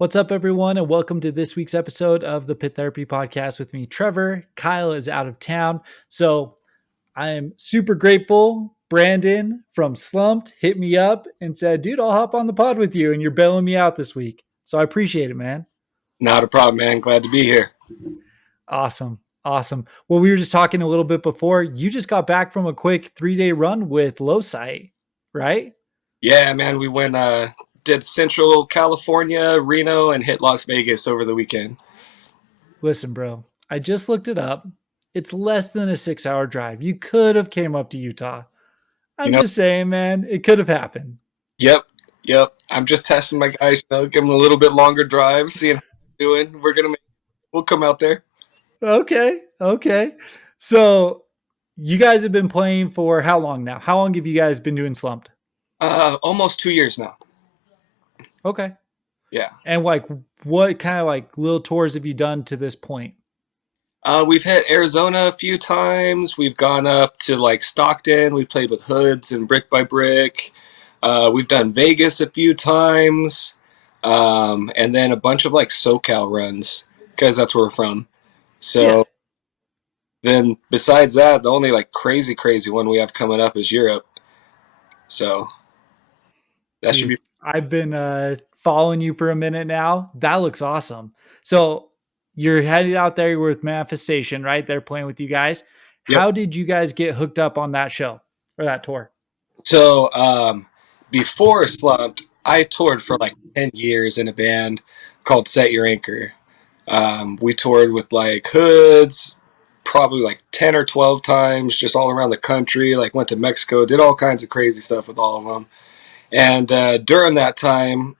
What's up, everyone, and welcome to this week's episode of the Pit Therapy Podcast with me, Trevor. Kyle is out of town, so I am super grateful. Brandon from Slumpt hit me up and said, dude, I'll hop on the pod with you, and you're bailing me out this week. So I appreciate it, man. Not a problem, man. Glad to be here. Awesome. Awesome. Well, we were just talking a little bit before. You just got back from a quick 3-day run with Loci, right? Yeah, man. We went, did Central California, Reno, and hit Las Vegas over the weekend. Listen, bro, I just looked it up. It's less than a 6-hour drive. You could have came up to Utah. You I'm know, just saying, man, it could have happened. yep, yep. I'm just testing my guys, give them a little bit longer drive, seeing how they're doing. We'll come out there. Okay. Okay. So you guys have been playing for how long now? How long have you guys been doing Slumped? Almost 2 years now. Okay. Yeah. And like, what kind of like little tours have you done to this point? We've hit Arizona a few times. We've gone up to like Stockton. We played with Hoods and Brick by Brick. We've done Vegas a few times. And then a bunch of like SoCal runs because that's where we're from. Yeah. So then besides that, the only like crazy one we have coming up is Europe. So that should Dude, be. I've been following you for a minute now. That looks awesome. So you're headed out there with Manifestation, right? They're playing with you guys. Yep. How did you guys get hooked up on that show or that tour? So before Slumpt, I toured for like 10 years in a band called Set Your Anchor. We toured with like Hoods, probably like 10 or 12 times, just all around the country. Like went to Mexico, did all kinds of crazy stuff with all of them. And during that time,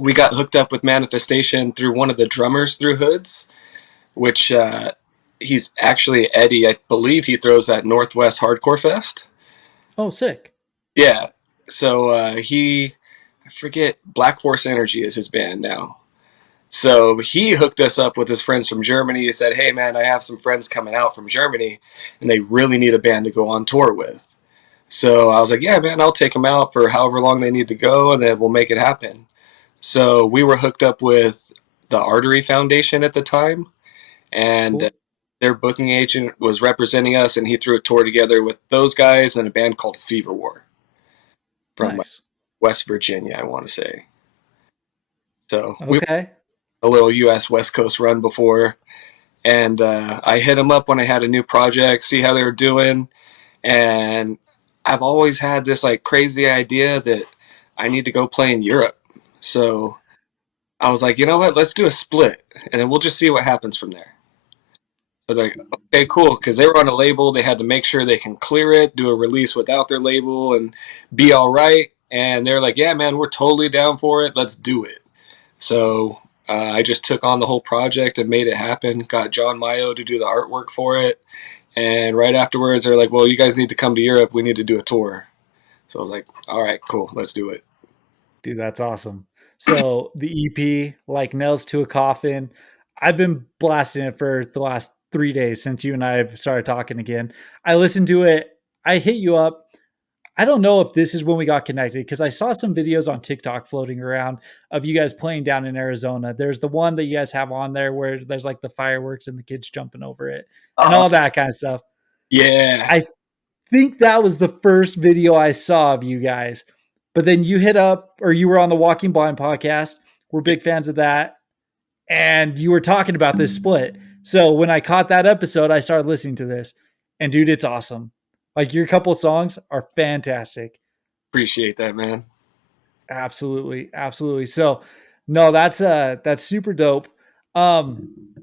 we got hooked up with Manifestation through one of the drummers through Hoods, which he's actually Eddie. I believe he throws that Northwest Hardcore Fest. Oh, sick. Yeah. So I forget, Black Force Energy is his band now. So he hooked us up with his friends from Germany. He said, hey, man, I have some friends coming out from Germany, and they really need a band to go on tour with. So I was like, yeah, man, I'll take them out for however long they need to go, and then we'll make it happen. So we were hooked up with the Artery Foundation at the time, and Cool. their booking agent was representing us, and he threw a tour together with those guys and a band called Fever War from Nice. West Virginia, I want to say. So we Okay. a little U.S. West Coast run before, and I hit them up when I had a new project, see how they were doing, and I've always had this like crazy idea that I need to go play in Europe. So I was like, you know what, let's do a split, and then we'll just see what happens from there. So they're like, okay, cool, because they were on a label, they had to make sure they can clear it, do a release without their label, and be all right. And they're like, yeah, man, we're totally down for it. Let's do it. So I just took on the whole project and made it happen. Got John Mayo to do the artwork for it. And right afterwards, they're like, well, you guys need to come to Europe. We need to do a tour. So I was like, all right, cool. Let's do it. Dude, that's awesome. So the EP, like nails to a coffin. I've been blasting it for the last 3 days since you and I have started talking again. I listened to it. I hit you up. I don't know if this is when we got connected because I saw some videos on TikTok floating around of you guys playing down in Arizona. There's the one that you guys have on there where there's like the fireworks and the kids jumping over it and Oh, all that kind of stuff. yeah. I think that was the first video I saw of you guys. But then you hit up, or you were on the Walking Blind podcast. We're big fans of that. And you were talking about this split. So when I caught that episode, I started listening to this. And dude, it's awesome. Like your couple songs are fantastic. Appreciate that, man. Absolutely. Absolutely. So no, that's super dope. Um,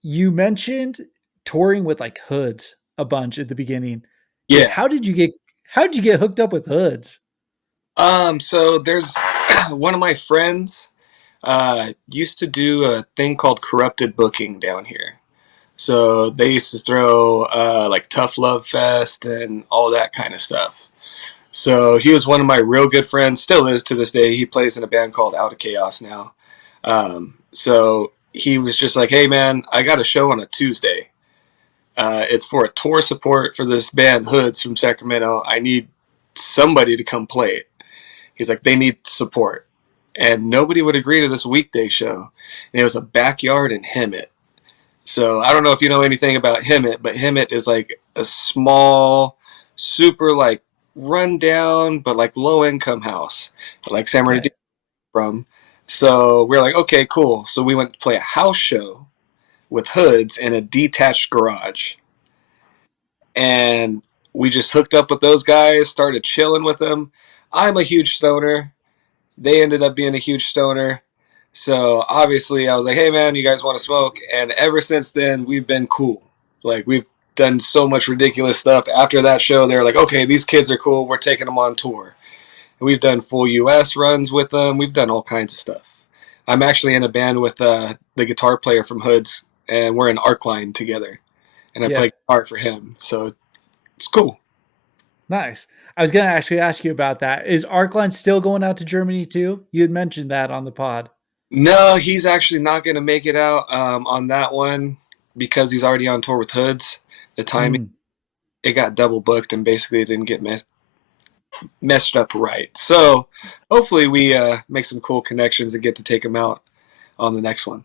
you mentioned touring with like hoods a bunch at the beginning. Dude, Yeah. how did you get hooked up with hoods? So there's one of my friends used to do a thing called Corrupted Booking down here. So they used to throw like Tough Love Fest and all that kind of stuff. So he was one of my real good friends, still is to this day. He plays in a band called Out of Chaos now. So he was just like, hey man, I got a show on a Tuesday. It's for a tour support for this band Hoods from Sacramento. I need somebody to come play it. He's like, they need support. and nobody would agree to this weekday show. And it was a backyard in Hemet. So I don't know if you know anything about Hemet, but Hemet is like a small, super like run down, but like low income house, like San Bernardino Okay. from. So we're like, okay, cool. So we went to play a house show with hoods in a detached garage. And we just hooked up with those guys, started chilling with them. I'm a huge stoner. They ended up being a huge stoner. So obviously, I was like, hey, man, you guys want to smoke? And ever since then, we've been cool. Like, we've done so much ridiculous stuff. After that show, they were like, okay, these kids are cool. We're taking them on tour. And we've done full US runs with them. We've done all kinds of stuff. I'm actually in a band with the guitar player from Hoods, and we're in Arcline together. And I Yeah. play guitar for him. So it's cool. Nice. I was going to actually ask you about that. Is Arcline still going out to Germany too? You had mentioned that on the pod. No, he's actually not going to make it out on that one because he's already on tour with Hoods. The timing, Mm, it got double booked and basically it didn't get messed up right. So hopefully we make some cool connections and get to take him out on the next one.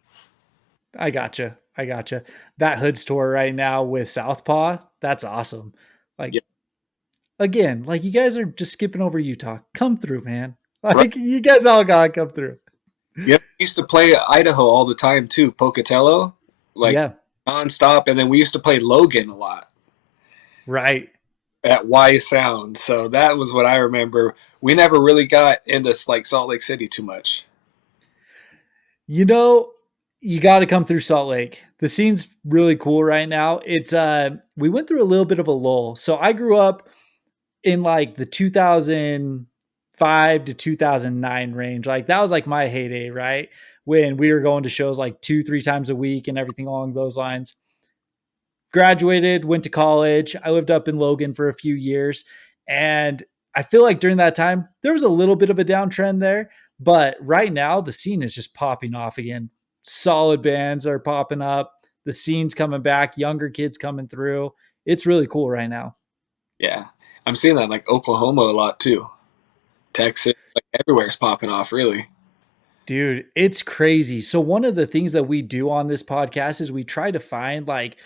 I gotcha. I gotcha. That Hoods tour right now with Southpaw, that's awesome. Like, Yeah, again, like you guys are just skipping over Utah. Come through, man. right. Like you guys all gotta come through. Yeah, we used to play Idaho all the time too, Pocatello, like Yeah, nonstop, and then we used to play Logan a lot right. at Y Sound. So that was what I remember. We never really got into like Salt Lake City too much. You know, you got to come through Salt Lake. The scene's really cool right now. It's we went through a little bit of a lull. So I grew up in like the 2005 to 2009 range. Like that was like my heyday, right? When we were going to shows like 2, 3 times a week and everything along those lines. Graduated, went to college. I lived up in Logan for a few years. And I feel like during that time, there was a little bit of a downtrend there. But right now, the scene is just popping off again. Solid bands are popping up. The scene's coming back, younger kids coming through. It's really cool right now. Yeah, I'm seeing that like Oklahoma a lot too. Texas, like everywhere's popping off, really. Dude, it's crazy. So one of the things that we do on this podcast is we try to find like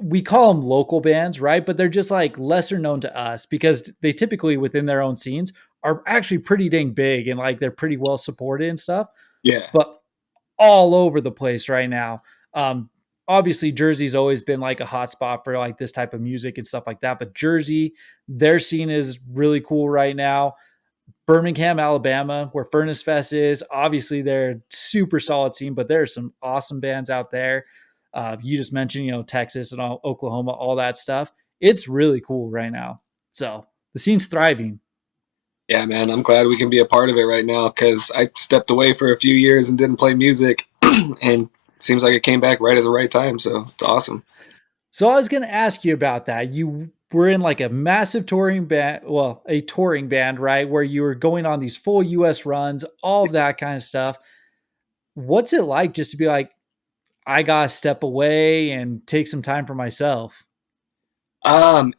we call them local bands, right? But they're just like lesser known to us because they typically within their own scenes are actually pretty dang big and like they're pretty well supported and stuff. Yeah, But all over the place right now. Um, Obviously, Jersey's always been like a hot spot for like this type of music and stuff like that. But Jersey, their scene is really cool right now. Birmingham, Alabama, where Furnace Fest is. Obviously, they're a super solid scene, but there are some awesome bands out there. You just mentioned, Texas and all, Oklahoma, all that stuff. It's really cool right now. So the scene's thriving. yeah, man. I'm glad we can be a part of it right now because I stepped away for a few years and didn't play music, and it seems like it came back right at the right time. So it's awesome. So I was going to ask you about that. You were in like a massive touring band, well, a touring band, right? Where you were going on these full US runs, all of that kind of stuff. What's it like just to be like, I got to step away and take some time for myself? Um,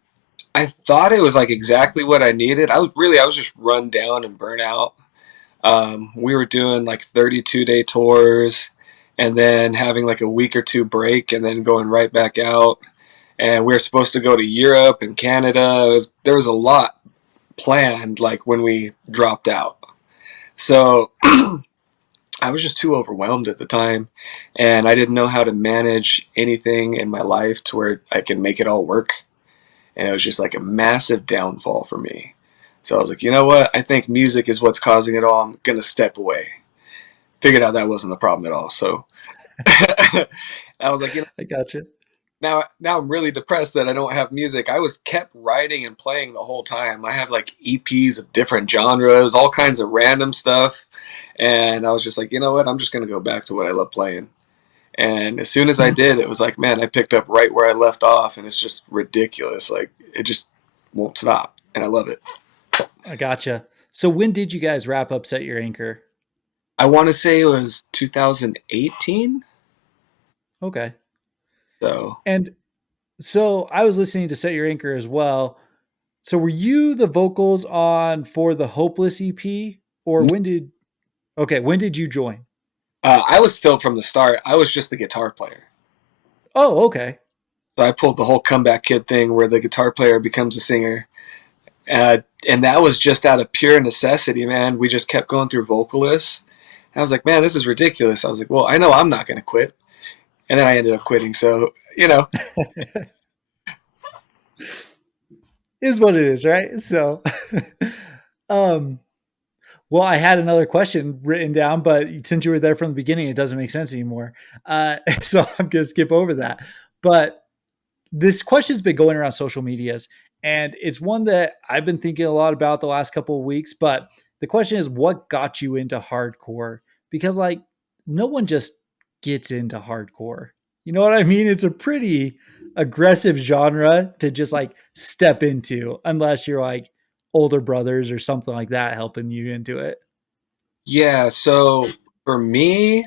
I thought it was like exactly what I needed. I was just run down and burnt out. We were doing like 32-day tours and then having like a week or two break and then going right back out. And we were supposed to go to Europe and Canada. There was a lot planned like when we dropped out. So I was just too overwhelmed at the time and I didn't know how to manage anything in my life to where I can make it all work. And it was just like a massive downfall for me. So I was like, you know what? I think music is what's causing it all. I'm going to step away. Figured out that wasn't the problem at all. So I was like, I gotcha. now I'm really depressed that I don't have music. I was kept writing and playing the whole time. I have like EPs of different genres, all kinds of random stuff. And I was just like, you know what? I'm just going to go back to what I love playing. And as soon as I did, it was like, man, I picked up right where I left off, and it's just ridiculous. Like it just won't stop, and I love it. I gotcha. So when did you guys wrap up Set Your Anchor? I want to say it was 2018. Okay. So And so I was listening to Set Your Anchor as well. So were you the vocals on for the Hopeless EP or when did Okay, when did you join? I was still from the start. I was just the guitar player. Oh, okay. So I pulled the whole comeback kid thing where the guitar player becomes a singer. And that was just out of pure necessity, man. We just kept going through vocalists. I was like, man, this is ridiculous. I was like, well, I know I'm not going to quit. And then I ended up quitting. So, Is what it is, right? So, um, well, I had another question written down, but since you were there from the beginning, it doesn't make sense anymore. So I'm going to skip over that. But this question's been going around social medias, and it's one that I've been thinking a lot about the last couple of weeks. But the question is, what got you into hardcore? Because like, no one just gets into hardcore. You know what I mean? It's a pretty aggressive genre to just like step into, unless you're like older brothers or something like that helping you into it. yeah. So for me,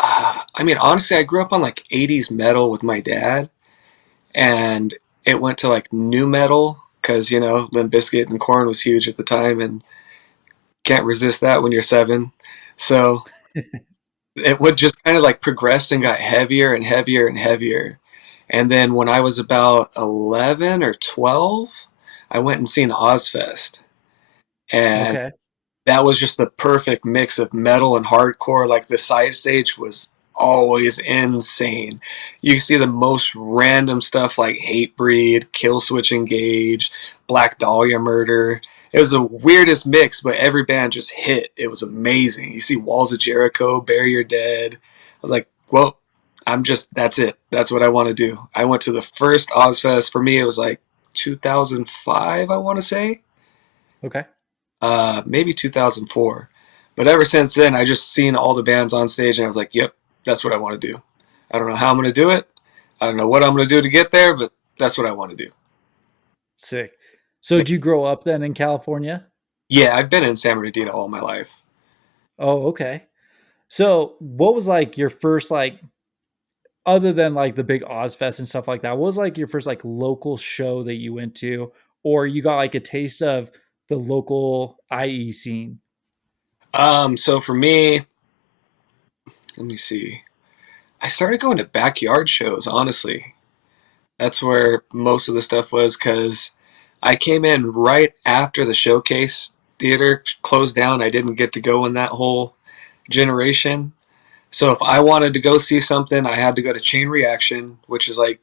I mean, honestly, I grew up on like 80s metal with my dad. And it went to like new metal because, Limp Bizkit and Korn was huge at the time. And can't resist that when you're 7. So it would just kind of like progress and got heavier and heavier and heavier. And then when I was about 11 or 12, I went and seen Ozfest. And Okay. that was just the perfect mix of metal and hardcore. Like the side stage was always insane. You see the most random stuff like Hatebreed, Killswitch Engage, Black Dahlia Murder. It was the weirdest mix, but every band just hit. It was amazing. You see Walls of Jericho, Bury Your Dead. I was like, well, that's it. That's what I want to do. I went to the first Ozfest. For me, it was like 2005, I want to say, Okay. maybe 2004. But ever since then, I just seen all the bands on stage, and I was like, "Yep, that's what I want to do." I don't know how I'm going to do it. I don't know what I'm going to do to get there, but that's what I want to do. Sick. So, did you grow up then in California? Yeah, I've been in San Bernardino all my life. Oh, okay. So, what was like your first like other than like the big Ozfest and stuff like that? What was like your first like local show that you went to, or you got like a taste of the local IE scene? So for me, let me see. I started going to backyard shows. Honestly, that's where most of the stuff was because I came in right after the showcase theater closed down. I didn't get to go in that whole generation. So if I wanted to go see something, I had to go to Chain Reaction, which is like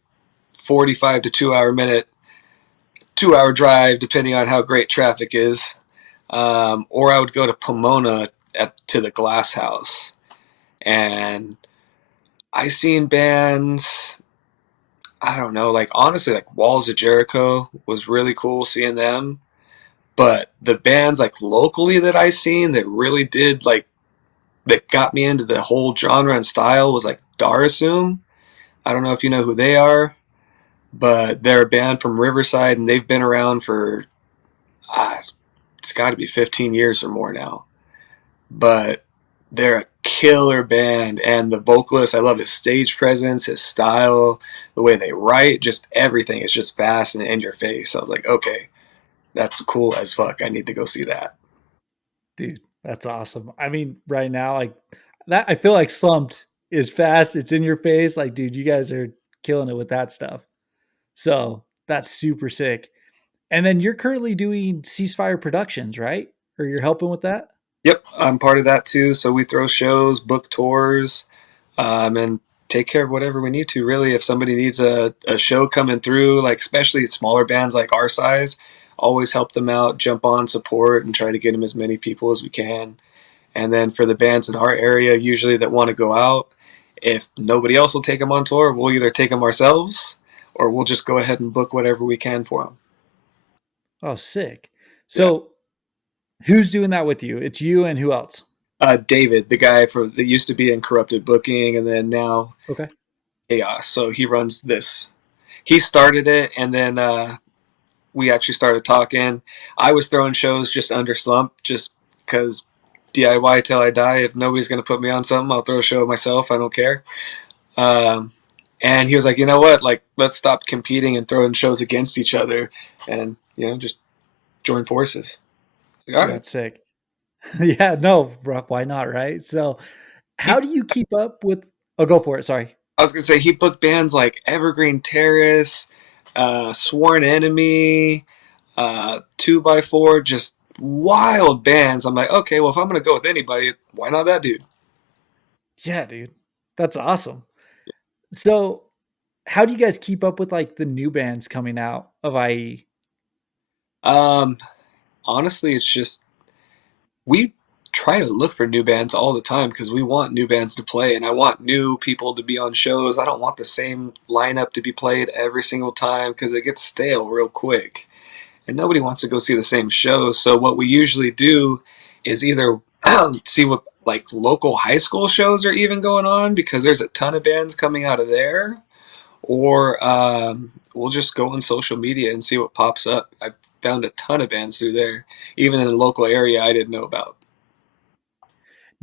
45 to 2 hour drive, depending on how great traffic is. Or I would go to Pomona to the Glass House. And I seen bands, I don't know, like honestly, like Walls of Jericho was really cool seeing them. But the bands like locally that I seen that really did like, that got me into the whole genre and style was like Darasum. I don't know if you know who they are, but they're a band from Riverside and they've been around for, ah, it's got to be 15 years or more now. But they're a killer band, and the vocalist, I love his stage presence, his style, the way they write, just everything is just fast and in your face. I was like, okay, that's cool as fuck. I need to go see that. Dude, that's awesome. I mean, right now, like that, I feel like Slumped is fast. It's in your face. Like, dude, you guys are killing it with that stuff. So that's super sick. And then you're currently doing Ceasefire Productions, right? Or you're helping with that? Yep, I'm part of that too. So we throw shows, book tours, and take care of whatever we need to. Really, if somebody needs a show coming through, like especially smaller bands like our size, always help them out, jump on, support, and try to get them as many people as we can. And then for the bands in our area, usually that want to go out, if nobody else will take them on tour, we'll either take them ourselves or we'll just go ahead and book whatever we can for them. Oh, sick. Yeah. So who's doing that with you? It's you and who else? David, the guy that used to be in Corrupted Booking and then now Okay. Chaos. So he runs this. He started it, and then we actually started talking. I was throwing shows just under Slump, just because DIY till I die. If nobody's going to put me on something, I'll throw a show myself. I don't care. Um, and he was like, you know what? Like, let's stop competing and throwing shows against each other, and just join forces. Like, all right, That's sick. Yeah, no, bro, why not, right? So, how He, do you keep up with Oh, go for it, sorry. I was gonna say he booked bands like Evergreen Terrace, Sworn Enemy, Two by Four, just wild bands. I'm like, okay, well if I'm gonna go with anybody, why not that dude? Yeah, dude. That's awesome. So, how do you guys keep up with, like, the new bands coming out of IE? Um, Honestly, it's just we try to look for new bands all the time because we want new bands to play and I want new people to be on shows. I don't want the same lineup to be played every single time because it gets stale real quick. And nobody wants to go see the same shows. So what we usually do is either see what like local high school shows are even going on because there's a ton of bands coming out of there, or we'll just go on social media and see what pops up. I've found a ton of bands through there, even in a local area I didn't know about.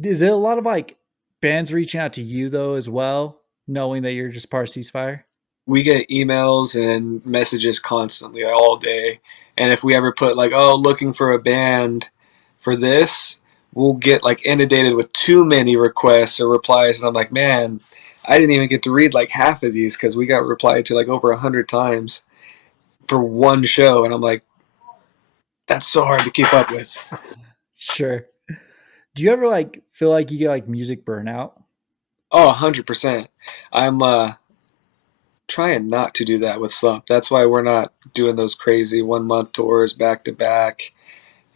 Is it a lot of, like, bands reaching out to you, though, as well, knowing that you're just part of Ceasefire? We get emails and messages constantly all day. And if we ever put like, oh, looking for a band for this, we'll get like inundated with too many requests or replies. And I'm like, man, I didn't even get to read like half of these because we got replied to like over 100 times for one show. And I'm like, that's so hard to keep up with. Sure. Do you ever, like, feel like you get, like, music burnout? Oh, 100%. I'm trying not to do that with Slump. That's why we're not doing those crazy 1 month tours back to back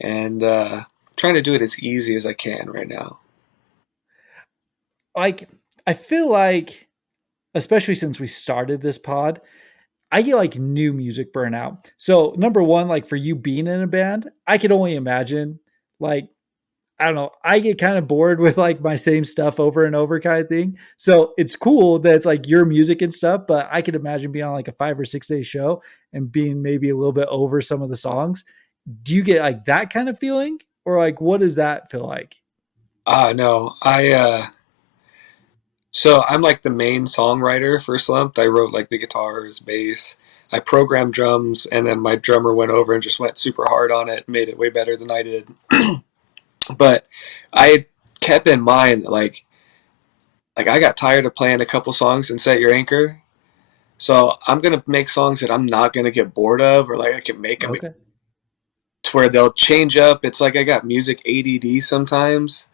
and trying to do it as easy as I can right now. Like, I feel like, especially since we started this pod, I get like new music burnout. So number one, like for you being in a band, I could only imagine like I don't know, I get kind of bored with like my same stuff over and over kind of thing. So it's cool that it's like your music and stuff, but I could imagine being on like a 5 or 6 day show and being maybe a little bit over some of the songs. Do you get like that kind of feeling? Or like what does that feel like? No, so I'm like the main songwriter for Slump. I wrote like the guitars, bass. I programmed drums, and then my drummer went over and just went super hard on it, made it way better than I did. But I kept in mind that like I got tired of playing a couple songs and Set Your Anchor. So I'm gonna make songs that I'm not gonna get bored of, or like I can make them Okay. to where they'll change up. It's like I got music ADD sometimes,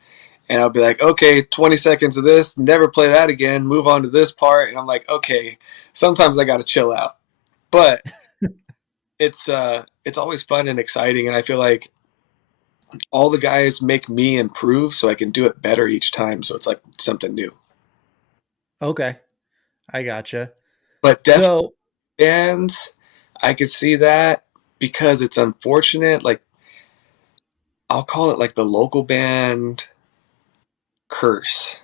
and I'll be like, okay, 20 seconds of this, never play that again, move on to this part, and I'm like, okay, sometimes I got to chill out. But it's always fun and exciting, and I feel like all the guys make me improve so I can do it better each time. So it's like something new. Okay. I gotcha. But definitely So bands, I could see that because it's unfortunate. Like I'll call it like the local band curse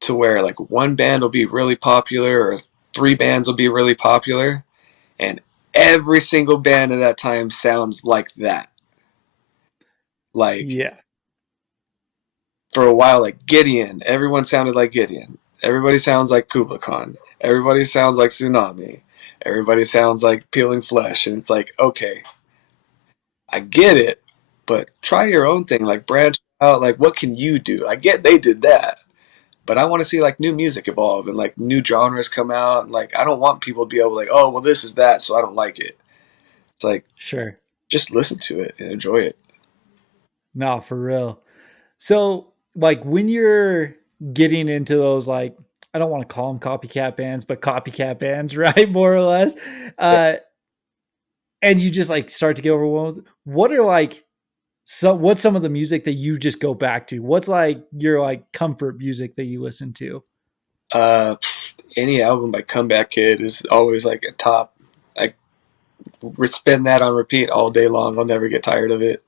to where like one band will be really popular or three bands will be really popular and every single band at that time sounds like that. Like yeah. for a while, like Gideon, everyone sounded like Gideon. Everybody sounds like Kubla Khan. Everybody sounds like Tsunami. Everybody sounds like Peeling Flesh, and it's like, okay, I get it, but try your own thing. Like branch out. Like what can you do? I get they did that, but I want to see like new music evolve and like new genres come out. And like I don't want people to be able to like, oh well, this is that, so I don't like it. It's like Sure. just listen to it and enjoy it. No, for real. So, like, when you're getting into those, like, I don't want to call them copycat bands, but copycat bands, right? More or less. Yeah. Uh, and you just like start to get overwhelmed. What are like, what's some of the music that you just go back to? What's like your like comfort music that you listen to? Uh, any album by Comeback Kid is always like a top. I spin that on repeat all day long. I'll never get tired of it.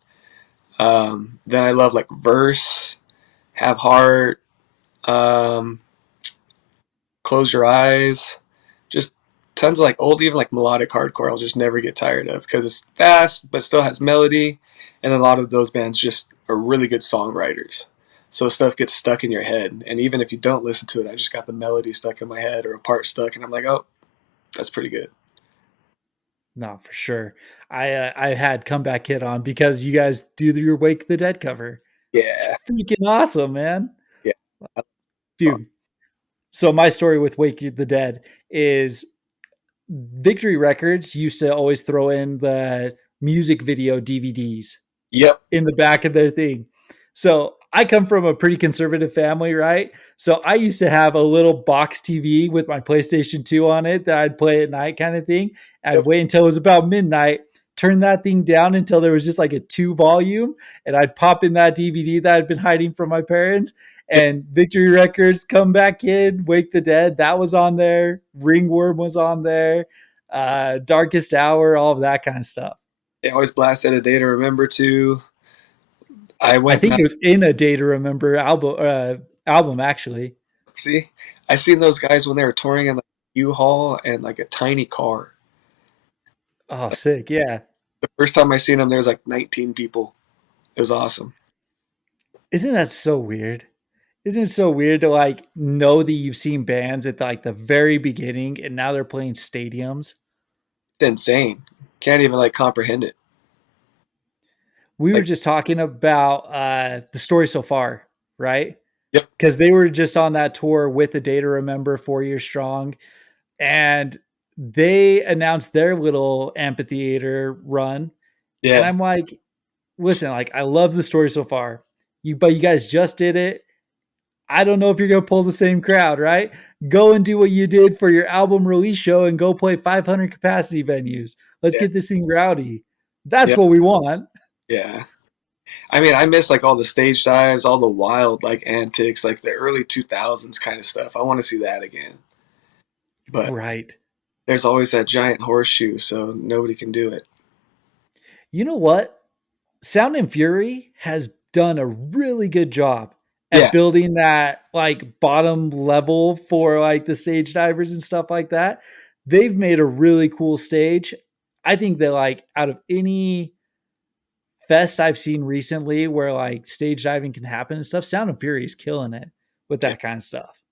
Then I love like Verse, Have Heart, um, Close Your Eyes, just tons of like old, even like melodic hardcore. I'll just never get tired of because it's fast but still has melody, and a lot of those bands just are really good songwriters. So stuff gets stuck in your head, and even if you don't listen to it, I just got the melody stuck in my head or a part stuck, and I'm like, oh, that's pretty good. No, for sure. I had Comeback Kid on because you guys do your Wake the Dead cover. It's Yeah, freaking awesome, man. yeah. Song. Dude, so my story with Wake the Dead is Victory Records used to always throw in the music video DVDs Yep, in the back of their thing. So I come from a pretty conservative family, right? So I used to have a little box TV with my PlayStation 2 on it that I'd play at night kind of thing. I'd yep, wait until it was about midnight, turn that thing down until there was just like a 2 volume, and I'd pop in that DVD that I'd been hiding from my parents. yep. And Victory Records, Come Back Kid, Wake the Dead, that was on there. Ringworm was on there. Darkest Hour, all of that kind of stuff. They always blasted A Day to Remember too. I I went think back. it was in a Day to Remember album actually. See, I seen those guys when they were touring in like U-Haul and like a tiny car. Oh, Like, sick! Yeah, the first time I seen them, there was like 19 people. It was awesome. isn't that so weird? Isn't it so weird to like know that you've seen bands at like the very beginning and now they're playing stadiums? It's insane. Can't even like comprehend it. We were Like, just talking about the story so far, right? yep, Because they were just on that tour with the Day to Remember 4 Years Strong, and they announced their little amphitheater run, and yeah, I'm like, listen, like I love the story so far. But you guys just did it. I don't know if you're gonna pull the same crowd, right? Go and do what you did for your album release show and go play 500 capacity venues. Let's yeah, get this thing rowdy. That's yeah, what we want. yeah. I mean, I miss like all the stage dives, all the wild like antics, like the early 2000s kind of stuff. I want to see that again. But Right. there's always that giant horseshoe, so nobody can do it. You know what? Sound and Fury has done a really good job Yeah, at building that like bottom level for like the stage divers and stuff like that. They've made a really cool stage. I think that like out of any fest I've seen recently where like stage diving can happen and stuff, Sound and Fury is killing it with yeah, that kind of stuff.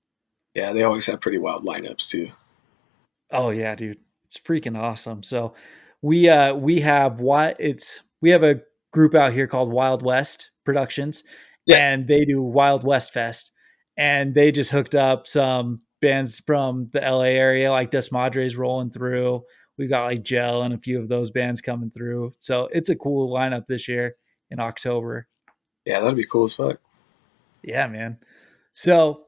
yeah. They always have pretty wild lineups too. Oh yeah, dude. It's freaking awesome. So we have what it's we have a group out here called Wild West Productions, Yeah, and they do Wild West Fest, and they just hooked up some bands from the LA area like Des Madres rolling through. We've got like Gel and a few of those bands coming through. So it's a cool lineup this year in October. yeah, that'd be cool as fuck. Yeah, man. So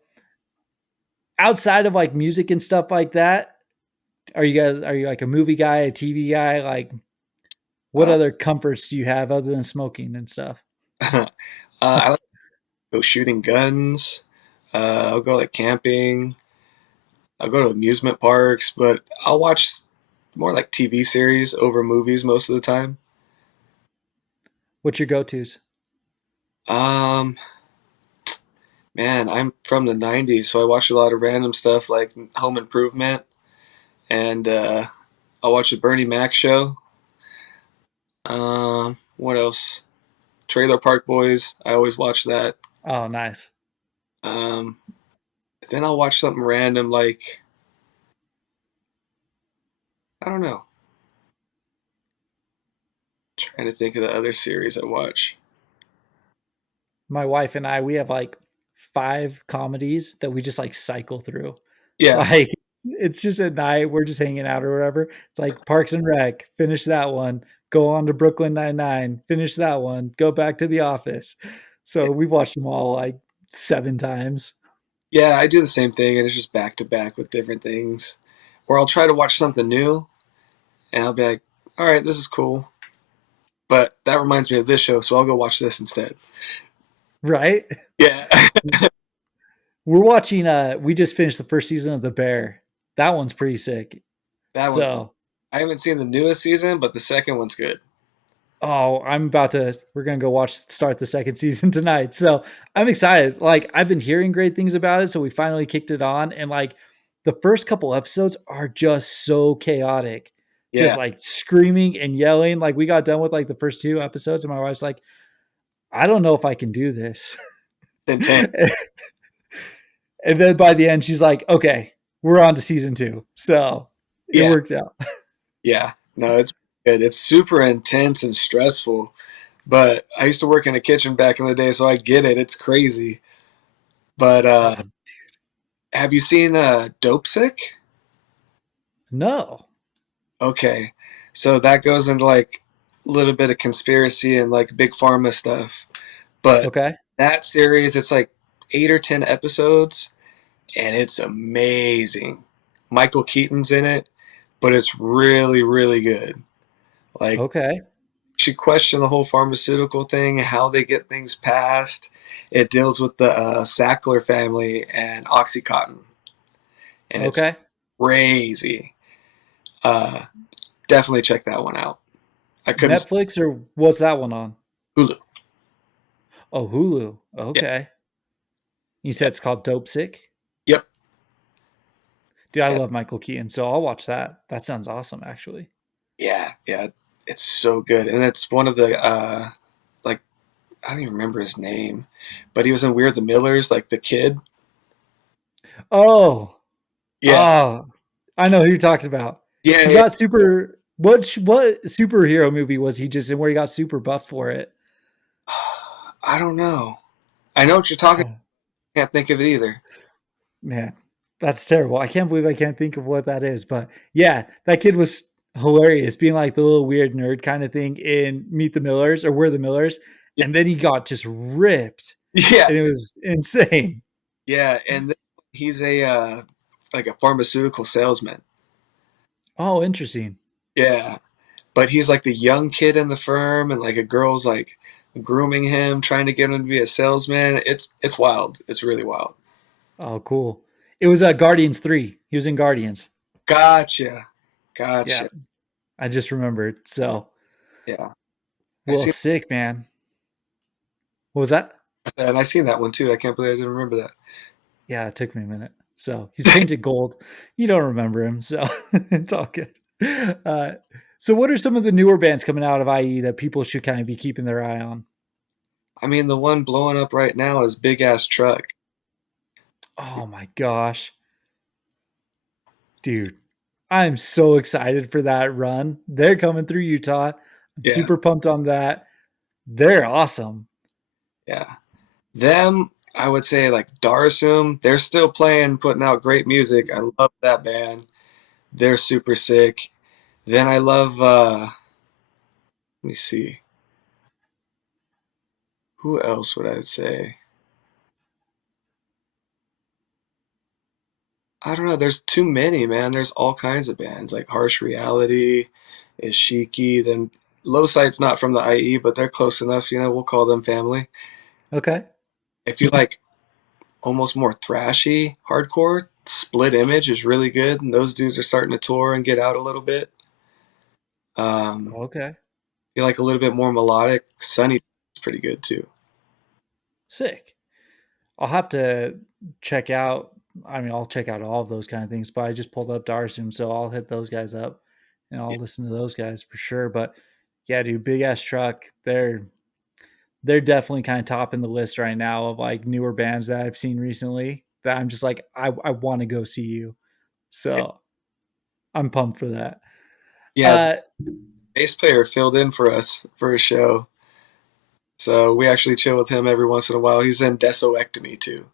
outside of like music and stuff like that, are you like a movie guy, a TV guy? Like what Uh, other comforts do you have other than smoking and stuff? I like to go shooting guns. I'll go like camping. I'll go to amusement parks, but I'll watch more like TV series over movies most of the time. What's your go-tos? Um, Man, I'm from the 90s, so I watch a lot of random stuff like Home Improvement and I'll watch the Bernie Mac show. What else? Trailer Park Boys. I always watch that. Oh, nice. Um, then I'll watch something random like I don't know. Trying to think of the other series I watch. My wife and I, we have like 5 comedies that we just like cycle through. Yeah, Like it's just at night, we're just hanging out or whatever. It's like Parks and Rec, finish that one, go on to Brooklyn Nine-Nine, finish that one, go back to The Office. yeah, So we've watched them all like 7 times. yeah. I do the same thing, and it's just back to back with different things. Or I'll try to watch something new, and I'll be like, "All right, this is cool," but that reminds me of this show, so I'll go watch this instead. Right? Yeah, We're watching we just finished the first season of The Bear. That one's pretty sick. that one's. So, I haven't seen the newest season, but the second one's good. oh, we're going to go start the second season tonight. So, I'm excited. Like I've been hearing great things about it, so we finally kicked it on and like the first couple episodes are just so chaotic. Just Yeah, like screaming and yelling. Like we got done with like the first 2 episodes and my wife's like, "I don't know if I can do this." it's intense. And then by the end she's like, "Okay, we're on to season 2." So, it Yeah, worked out. yeah. No, it's good. It's super intense and stressful, But I used to work in a kitchen back in the day, so I get it. It's crazy. But Oh, have you seen Dope Sick? no. Okay, so that goes into like a little bit of conspiracy and like big pharma stuff. But Okay. that series, it's like 8 or 10 episodes, and it's amazing. Michael Keaton's in it, but it's really, really good. Like, Okay. she questioned the whole pharmaceutical thing, how they get things passed. It deals with the Sackler family and OxyContin, and it's Okay. crazy. Uh, Definitely check that one out. I couldn't. Netflix or what's that one on? Hulu. Oh, Hulu. Yeah. Okay. You Yeah. said it's called Dope Sick? Yep. Dude, I Yeah. love Michael Keaton, so I'll watch that. That sounds awesome, actually. Yeah. Yeah. It's so good, and it's one of the like, I don't even remember his name, but he was in We're the Millers, like the kid. Oh, Yeah. oh, I know who you're talking about. Yeah. He Yeah. got super. What superhero movie was he just in where he got super buff for it? I don't know. I know what you're talking. Oh, Can't think of it either. man, that's terrible. I can't believe I can't think of what that is. But yeah, that kid was hilarious, being like the little weird nerd kind of thing in Meet the Millers or We're the Millers, Yeah. and then he got just ripped, Yeah. and it was insane. Yeah. And then he's a like a pharmaceutical salesman. Oh, interesting. Yeah. But he's like the young kid in the firm, and like a girl's like grooming him, trying to get him to be a salesman. It's wild. It's really wild. Oh, cool. It was Guardians 3. He was in Guardians. Gotcha. Yeah, Gotcha. I just remembered. So, Yeah. I well, seen sick, man. What was that? that, and I seen that one too. I can't believe I didn't remember that. Yeah, it took me a minute. So he's painted gold. You don't remember him, so it's all good. Uh, so, what are some of the newer bands coming out of IE that people should kind of be keeping their eye on? I mean, the one blowing up right now is Big Ass Truck. Oh my gosh, dude. I'm so excited for that run. They're coming through Utah. I'm Yeah. super pumped on that. They're awesome. Yeah. Them, I would say like Darsum, they're still playing, putting out great music. I love that band. They're super sick. Then I love let me see. Who else would I say? I don't know. There's too many, man. There's all kinds of bands like Harsh Reality, Ishiki. Then Low Sight's not from the IE, but they're close enough. We'll call them family. Okay. If you like almost more thrashy hardcore, Split Image is really good, and those dudes are starting to tour and get out a little bit. Um, Okay. you like a little bit more melodic, Sunny is pretty good too. Sick. I'll have to check out. I mean, I'll check out all of those kind of things, but I just pulled up Darsum, so I'll hit those guys up and Yeah, I'll listen to those guys for sure. But yeah, dude, big ass truck. They're definitely kind of topping the list right now of like newer bands that I've seen recently that I'm just like, I want to go see you. So I'm pumped for that. yeah. The Uh bass player filled in for us for a show, so we actually chill with him every once in a while. He's in Desoectomy too.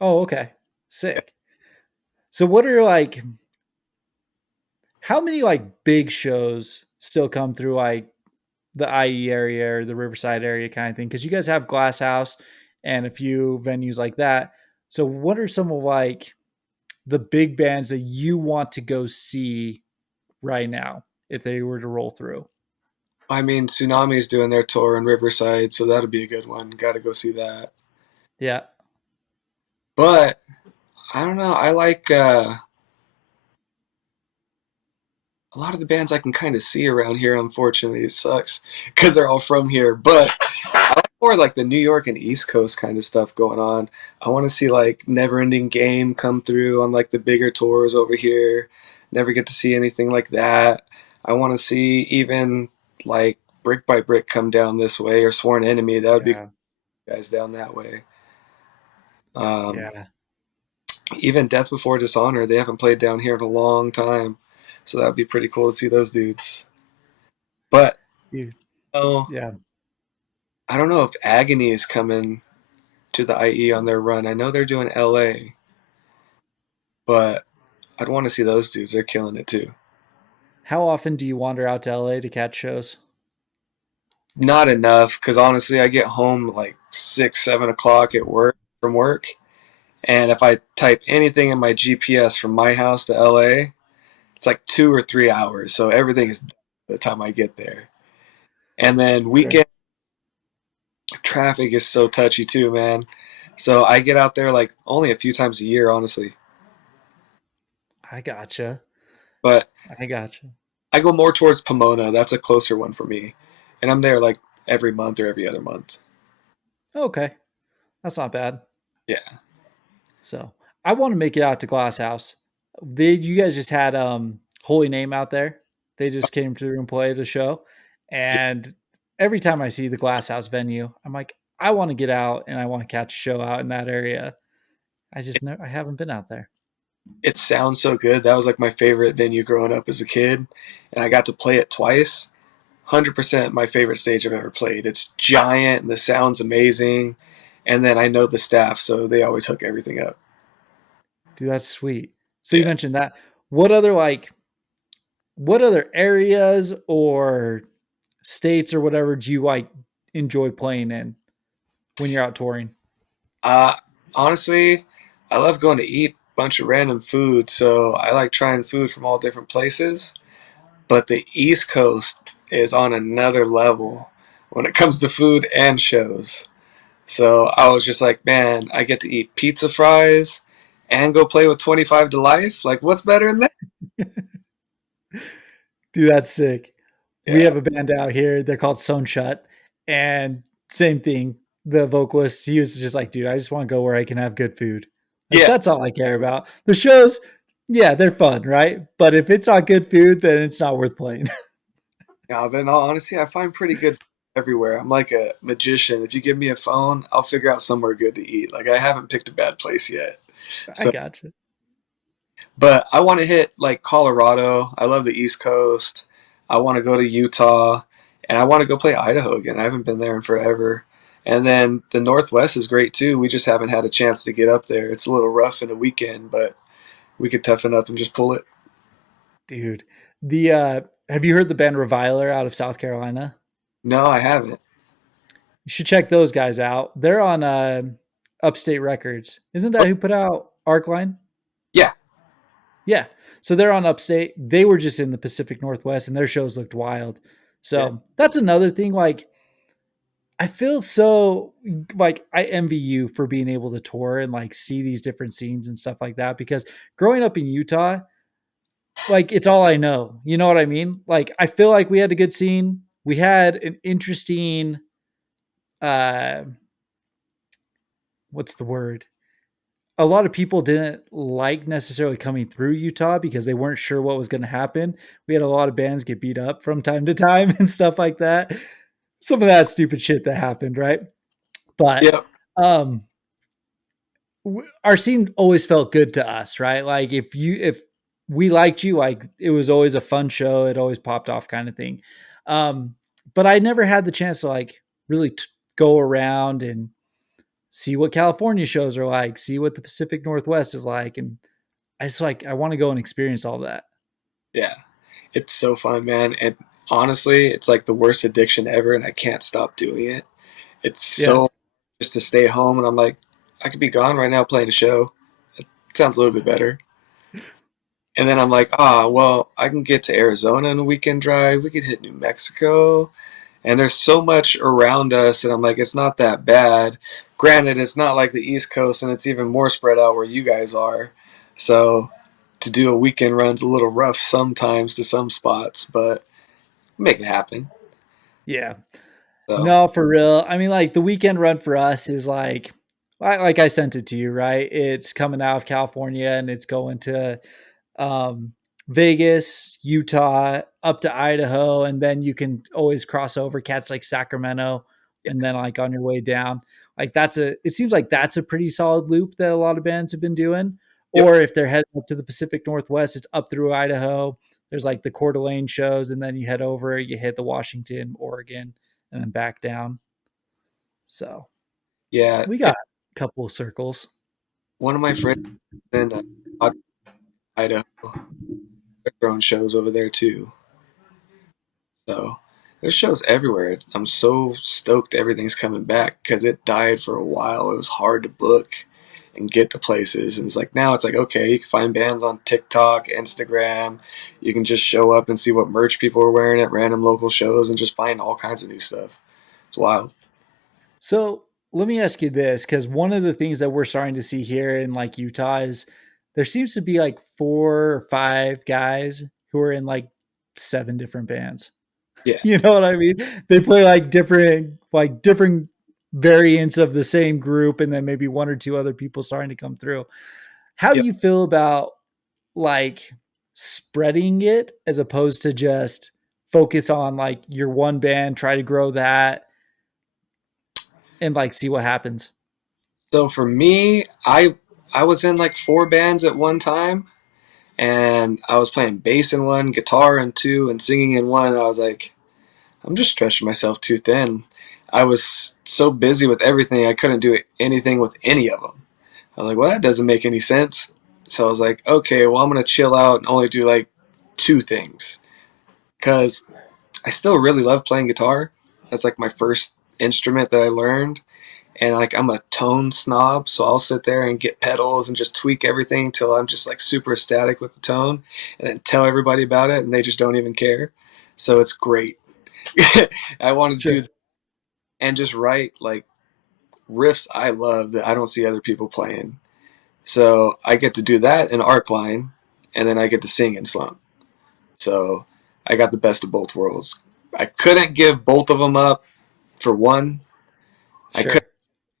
oh, okay. Sick. So what are like how many like big shows still come through like the IE area or the Riverside area kind of thing? Because you guys have Glass House and a few venues like that. So, what are some of like the big bands that you want to go see right now if they were to roll through? I mean, Tsunami's doing their tour in Riverside, so that'll be a good one. Got to go see that. Yeah. But I don't know. I like a lot of the bands I can kind of see around here. Unfortunately, it sucks because they're all from here. But I like more like the New York and East Coast kind of stuff going on. I want to see like Neverending Game come through on like the bigger tours over here. Never get to see anything like that. I want to see even like Brick by Brick come down this way, or Sworn Enemy. That would be Yeah. guys down that way. Um, Yeah. Even Death Before Dishonor, they haven't played down here in a long time, so that would be pretty cool to see those dudes. But Dude. oh, Yeah. I don't know if Agony is coming to the IE on their run. I know they're doing LA, but I'd want to see those dudes. They're killing it too. How often do you wander out to LA to catch shows? Not enough, because honestly, I get home like 6, 7 o'clock at work from work, and if I type anything in my GPS from my house to LA, it's like 2 or 3 hours. So everything is done by the time I get there. And then Sure. weekend traffic is so touchy too, man. So I get out there like only a few times a year, honestly. I gotcha. But I gotcha. I go more towards Pomona. That's a closer one for me. And I'm there like every month or every other month. Okay. That's not bad. Yeah. So I want to make it out to Glass House. You guys just had Holy Name out there. They just came through and played a show. Yeah. And every time I see the Glass House venue, I'm like, I want to get out and I want to catch a show out in that area. I haven't been out there. It sounds so good. That was like my favorite venue growing up as a kid. And I got to play it twice. 100% my favorite stage I've ever played. It's giant and the sound's amazing. And then I know the staff, so they always hook everything up. Dude, that's sweet. So you Yeah. mentioned that. What other like what other areas or states or whatever do you like enjoy playing in when you're out touring? Uh, Honestly, I love going to eat a bunch of random food, so I like trying food from all different places. But the East Coast is on another level when it comes to food and shows. So I was just like, man, I get to eat pizza fries and go play with 25 to life. Like, what's better than that? Dude, that's sick. We Yeah. have a band out here. They're called Sewn Shut, and same thing. The vocalist, he was just like, dude, I just want to go where I can have good food. Like Yeah. that's all I care about. The shows, yeah, they're fun, right? But if it's not good food, then it's not worth playing. Yeah, but in all honesty, I find pretty good everywhere. I'm like a magician. If you give me a phone, I'll figure out somewhere good to eat. Like, I haven't picked a bad place yet. I So gotcha. but I want to hit like Colorado. I love the East Coast. I want to go to Utah, and I want to go play Idaho again. I haven't been there in forever. And then the Northwest is great too. We just haven't had a chance to get up there. It's a little rough in a weekend, but we could toughen up and just pull it. Dude. The have you heard the band Reviler out of South Carolina? No, I haven't. You should check those guys out. They're on Upstate Records. Isn't that who put out Arcline? Yeah, Yeah. So they're on Upstate. They were just in the Pacific Northwest and their shows looked wild. yeah, So that's another thing. Like, I feel so like I envy you for being able to tour and like see these different scenes and stuff like that because growing up in Utah, like it's all I know. You know what I mean? Like I feel like we had a good scene. We had an interesting uh what's the word? A lot of people didn't like necessarily coming through Utah because they weren't sure what was going to happen. We had a lot of bands get beat up from time to time and stuff like that. Some of that stupid shit that happened, right? But yeah, um our scene always felt good to us, right? Like if we liked you, like it was always a fun show, it always popped off kind of thing. Um but I never had the chance to like really go around and see what California shows are like, see what the Pacific Northwest is like, and I just like I want to go and experience all that. yeah. It's so fun, man. And honestly, it's like the worst addiction ever, and I can't stop doing it. It's Yeah. so just to stay home, and I'm like, I could be gone right now playing a show. It sounds a little bit better. And then I'm like, well, I can get to Arizona on a weekend drive. We could hit New Mexico. And there's so much around us. And I'm like, it's not that bad. Granted, it's not like the East Coast, and it's even more spread out where you guys are. So to do a weekend run's a little rough sometimes to some spots, but make it happen. Yeah. So, No, for real. I mean, like the weekend run for us is like I sent it to you, right? It's coming out of California and it's going to um, Vegas, Utah, up to Idaho, and then you can always cross over, catch like Sacramento, and then like on your way down. Like it seems like that's a pretty solid loop that a lot of bands have been doing. yep, Or if they're heading up to the Pacific Northwest, it's up through Idaho. There's like the Coeur d'Alene shows, and then you head over, you hit the Washington, Oregon, and then back down. So Yeah, we got a couple of circles. one of my friends in Idaho, their own shows over there too. So there's shows everywhere. I'm so stoked everything's coming back because it died for a while. It was hard to book and get to places. And it's like now it's like, okay, you can find bands on TikTok, Instagram. You can just show up and see what merch people are wearing at random local shows and just find all kinds of new stuff. It's wild. So let me ask you this, because one of the things that we're starting to see here in like Utah is there seems to be like 4 or 5 guys who are in like 7 different bands. Yeah. You know what I mean? They play like different variants of the same group, and then maybe 1 or 2 other people starting to come through. How do Yep. you feel about like spreading it as opposed to just focus on like your one band, try to grow that and like see what happens? So for me, I was in like 4 bands at one time, and I was playing bass in one, guitar in two, and singing in one. And I was like, I'm just stretching myself too thin. I was so busy with everything, I couldn't do anything with any of them. I was like, well, that doesn't make any sense. So I was like, okay, well, I'm going to chill out and only do like 2 things. Because I still really love playing guitar. That's like my first instrument that I learned. And like I'm a tone snob, so I'll sit there and get pedals and just tweak everything till I'm just like super ecstatic with the tone and then tell everybody about it and they just don't even care. So it's great. I want to do Sure. that and just write like riffs I love that I don't see other people playing. So I get to do that in Arcline, and then I get to sing in Slumpt. So I got the best of both worlds. I couldn't give both of them up for one. I couldn't Sure.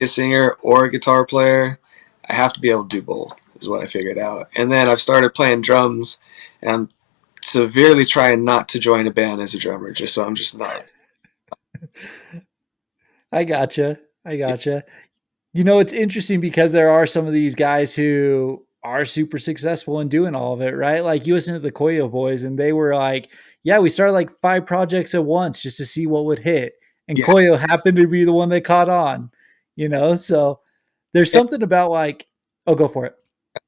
be a singer or a guitar player. I have to be able to do both, is what I figured out. And then I've started playing drums, and I'm severely trying not to join a band as a drummer, just so I'm just not. I gotcha. I gotcha. You know, it's interesting because there are some of these guys who are super successful in doing all of it, right? Like you listen to the Koyo boys and they were like, yeah, we started like 5 projects at once just to see what would hit. And Yeah. Koyo happened to be the one that caught on, you know? So there's something about like, oh, go for it.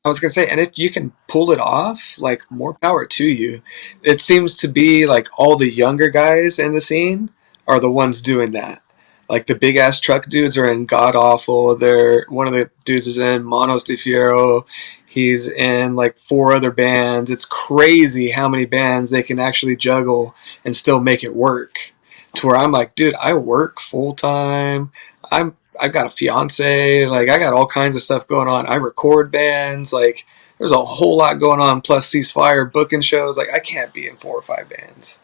I was gonna say, and if you can pull it off, like more power to you. It seems to be like all the younger guys in the scene are the ones doing that. Like the big ass truck dudes are in God Awful. They're one of the dudes is in Monos de Fiero. He's in like 4 other bands. It's crazy how many bands they can actually juggle and still make it work. To where I'm like, dude, I work full time. I've got a fiance, like I got all kinds of stuff going on. I record bands, like there's a whole lot going on. Plus ceasefire booking shows, like I can't be in 4 or 5 bands.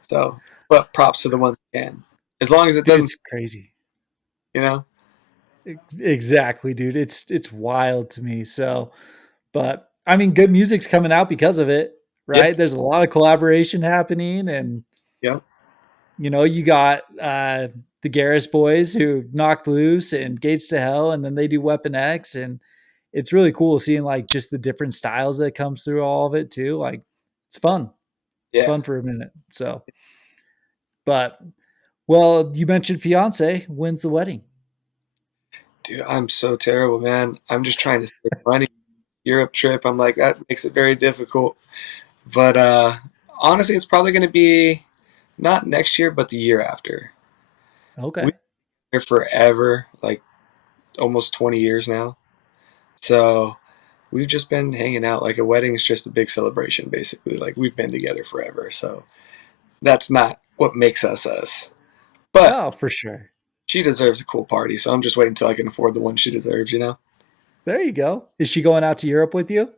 So, but props to the ones that can, as long as it doesn't, It's crazy. you know. Exactly, dude. It's wild to me. So, but I mean, good music's coming out because of it, Yeah, right? There's a lot of collaboration happening, and yeah, you know, you got the Garris boys who knocked loose and Gates to Hell, and then they do Weapon X, and it's really cool seeing like just the different styles that comes through all of it too. Like, it's fun. It's yeah. fun for a minute. So, but well, you mentioned fiance. When's the wedding? Dude, I'm so terrible, man. I'm just trying to save money. Europe trip. I'm like that makes it very difficult. But honestly, it's probably going to be not next year, but the year after. We've Okay. been here forever, like almost 20 years now. So we've just been hanging out. Like a wedding is just a big celebration, basically. Like we've been together forever. So that's not what makes us us. But Oh, for sure. she deserves a cool party. So I'm just waiting until I can afford the one she deserves, you know? There you go. Is she going out to Europe with you?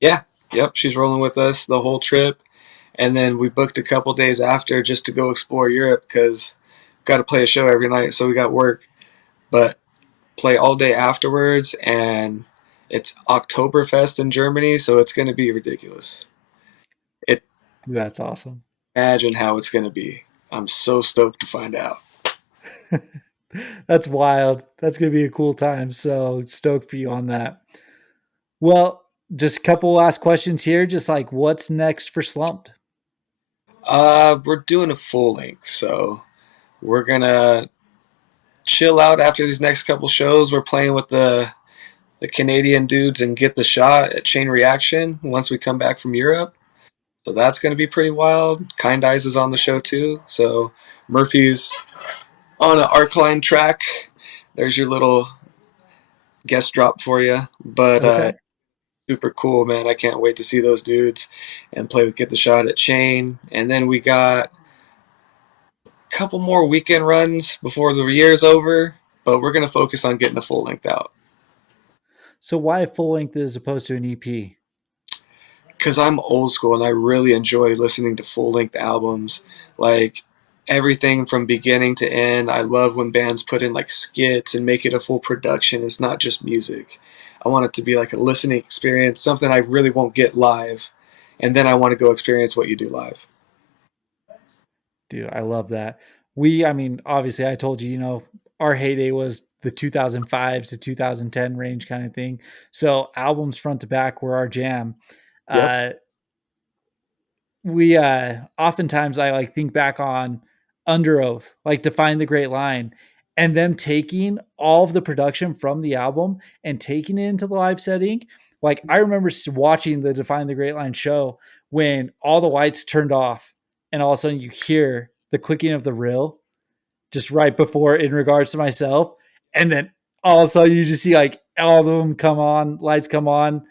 Yeah. Yep. She's rolling with us the whole trip. And then we booked a couple days after just to go explore Europe because got to play a show every night. So we got work, but play all day afterwards. And it's Oktoberfest in Germany. So it's going to be ridiculous. It That's awesome. imagine how it's going to be. I'm so stoked to find out. That's wild. That's going to be a cool time. So stoked for you on that. Well, just a couple last questions here. Just like what's next for Slumped? We're doing a full length, so we're gonna chill out after these next couple shows. We're playing with the Canadian dudes and get the shot at Chain Reaction once we come back from Europe. So that's going to be pretty wild. Kind Eyes is on the show too. So Murphy's on an Arcline track. There's your little guest drop for you. But Okay. super cool, man. I can't wait to see those dudes and play with Get the Shot at Chain. And then we got a couple more weekend runs before the year's over. But we're going to focus on getting a full length out. So why full length as opposed to an EP? Because I'm old school and I really enjoy listening to full length albums. Like everything from beginning to end. I love when bands put in like skits and make it a full production. It's not just music. I want it to be like a listening experience, something I really won't get live. And then I want to go experience what you do live. Dude, I love that. I mean, obviously, I told you, our heyday was the 2005s to 2010 range kind of thing. So albums front to back were our jam. Yep. Uh, we oftentimes I like think back on Under Oath, like Define the Great Line, and them taking all of the production from the album and taking it into the live setting. Like I remember watching the Define the Great Line show when all the lights turned off and all of a sudden you hear the clicking of the reel just right before in regards to myself. And then all of a sudden you just see like all of them come on, lights come on,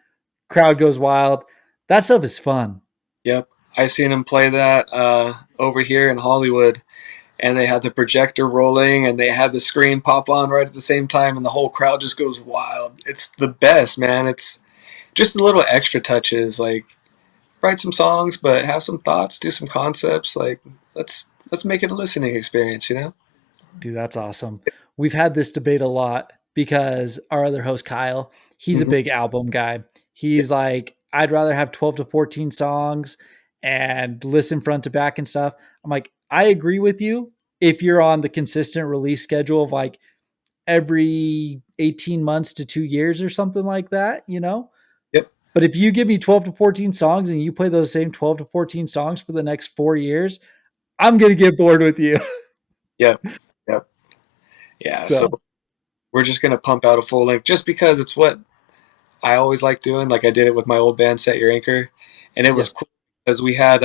crowd goes wild. That stuff is fun. Yep. I seen him play that over here in Hollywood, and they had the projector rolling, and they had the screen pop on right at the same time, and the whole crowd just goes wild. It's the best, man. It's just the little extra touches, like write some songs, but have some thoughts, do some concepts. Like let's make it a listening experience, you know? Dude, that's awesome. We've had this debate a lot because our other host, Kyle, he's a Mm-hmm. big album guy. Yep. He's like, I'd rather have 12 to 14 songs and listen front to back and stuff. I'm like, I agree with you if you're on the consistent release schedule of like every 18 months to 2 years or something like that. Yep. But if you give me 12 to 14 songs and you play those same 12 to 14 songs for the next 4 years, I'm going to get bored with you. Yep. Yep. Yeah. So So, we're just gonna pump out a full length just because it's what I always like doing. Like I did it with my old band, Set Your Anchor, and it was yep. cool because we had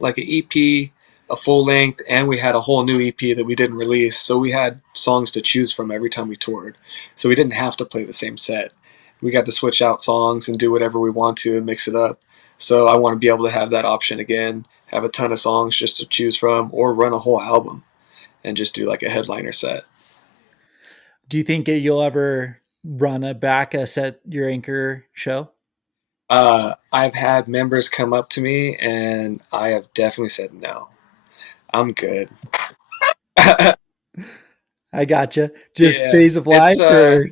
like an EP, a full length, and we had a whole new EP that we didn't release. So we had songs to choose from every time we toured. So we didn't have to play the same set. We got to switch out songs and do whatever we want to and mix it up. So I want to be able to have that option again. Have a ton of songs just to choose from, or run a whole album and just do like a headliner set. Do you think you'll ever run a Set Your Anchor show? I've had members come up to me, and I have definitely said no. I'm good. I gotcha. Just Yeah, phase of it's life or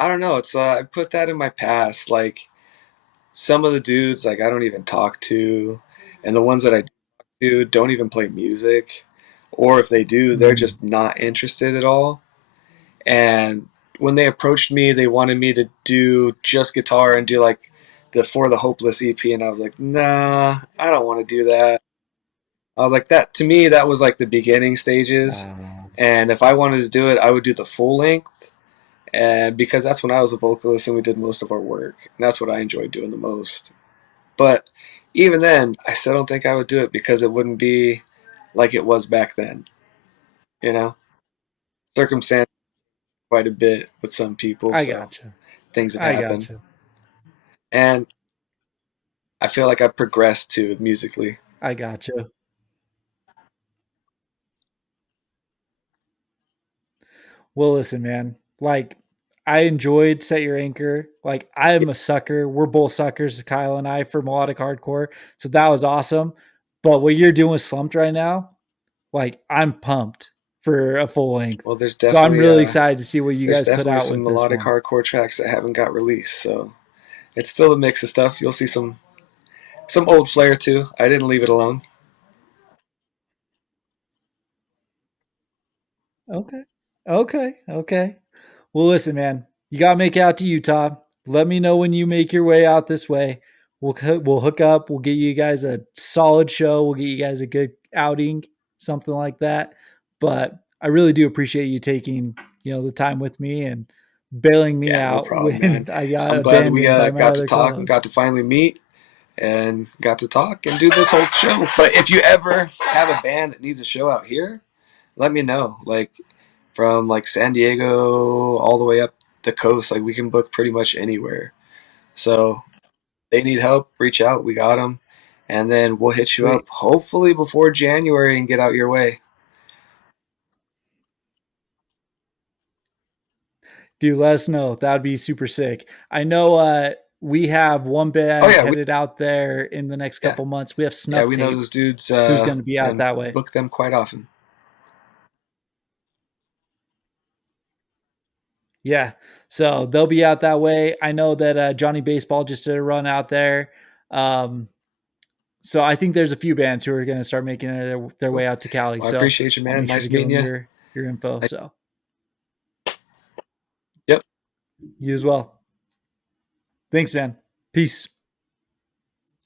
I don't know. It's I put that in my past. Like some of the dudes, like I don't even talk to, and the ones that I do don't even play music, or if they do, they're mm, just not interested at all. And when they approached me, they wanted me to do just guitar and do like the For the Hopeless EP, and I was like, nah, I don't want to do that. I was like, that to me, that was like the beginning stages. uh, And if I wanted to do it, I would do the full length. And because that's when I was a vocalist and we did most of our work. And that's what I enjoyed doing the most. But even then, I still don't think I would do it because it wouldn't be like it was back then. You know, circumstance quite a bit with some people, I so gotcha. things have I happened. gotcha. And I feel like I've progressed too musically. I gotcha. Well, listen, man. Like, I enjoyed Set Your Anchor. Like, I'm a sucker. We're both suckers, Kyle and I, for melodic hardcore. So that was awesome. But what you're doing with Slumped right now, like, I'm pumped for a full length. Well, So I'm really excited to see what you there's guys put definitely out some with this melodic one. hardcore tracks that haven't got released, so it's still a mix of stuff. You'll see some old flair too. I didn't leave it alone. Okay. Okay. Okay. Well, listen, man, you got to make it out to Utah. Let me know when you make your way out this way. We'll hook up. We'll get you guys a solid show. We'll get you guys a good outing, something like that. But I really do appreciate you taking, the time with me and bailing me Yeah, no out problem, man. when I got I'm glad we abandoned by my got to other talk and co-host. got to finally meet and got to talk and do this whole show. But if you ever have a band that needs a show out here, let me know. Like from like San Diego all the way up the coast, like we can book pretty much anywhere. So they need help, reach out. We got them, and then we'll hit you up Sweet. hopefully before January and get out your way. Dude, let us know. That would be super sick. I know we have one Oh band yeah, headed out there in the next yeah, couple months. We have yeah. Snuff We know Tape, those dudes who's going to be out and that way. book them quite often. Yeah. So they'll be out that way. I know that Johnny Baseball just did a run out there. Um, so I think there's a few bands who are going to start making their Cool. way out to Cali. Well, I So appreciate you, I'll man. make sure to Nice give meeting them you. your info. So Yep. you as well. Thanks, man. Peace.